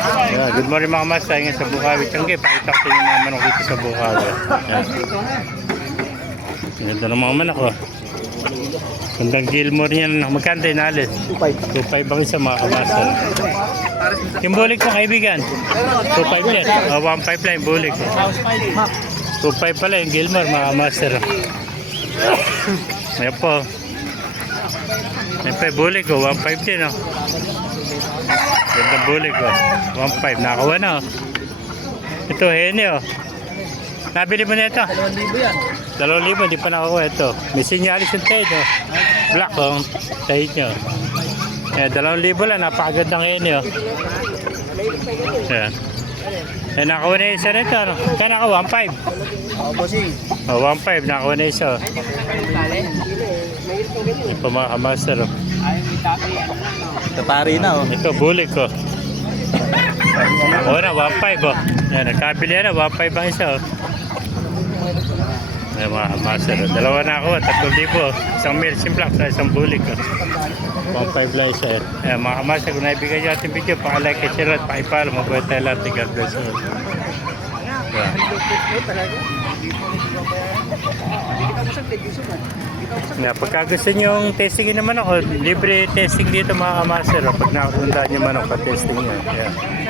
Yeah, good morning mga mas. Tayo sa Bukawi. Tangge, pakita ko sa inyo mga manok dito sa Bukawi. Yeah. Ganda ng mga manok oh. Gandang Gilmore yan. Magkanta yung alis? 2.5 ang isa mga kamaster. Yung bulik mo kaibigan? 2.5 yan. 1.5 lang yung bulik. 2.5 pala yung Gilmore mga kamaster. Ayan po. Ayan pa yung bulik ko. 1.5 din oh. Gandang bulik ko. 1.5. Nakakuha na oh. Ito hene oh. Nabili mo na ito? 2,000 yan. 2,000, di pa nakakuha ito. May sinyalis yung tayo, no? Black, oh. Tahit nyo. Eh, 2,000 lang. Napakagandang hene, oh. Ayan. Eh, nakakuha na isa nito, ano? Kaya naka 1.5. Oo, bossing. Oh, 1.5. Nakakuha na isa, oh. Ito pa mga kamaster, oh. Tatari na, oh. Ito, bulik, oh. Nakakuha na, 1.5, oh. Ayan, nagkabili na, 1.5 ang isa, oh. Ay mga master, dalawa na ako, 3,000. Isang Milsim Black sa isang bulik. 1.5 lang isa. Ay mga master, kung naibigay nyo ating video, paka-like at share at pakipalo. Mabuhay tayo lahat. God bless you. Pagka gusto nyo yung testingin naman ako, libre testing dito mga master. Pag nakasundan nyo man ako, testing nyo. Yeah.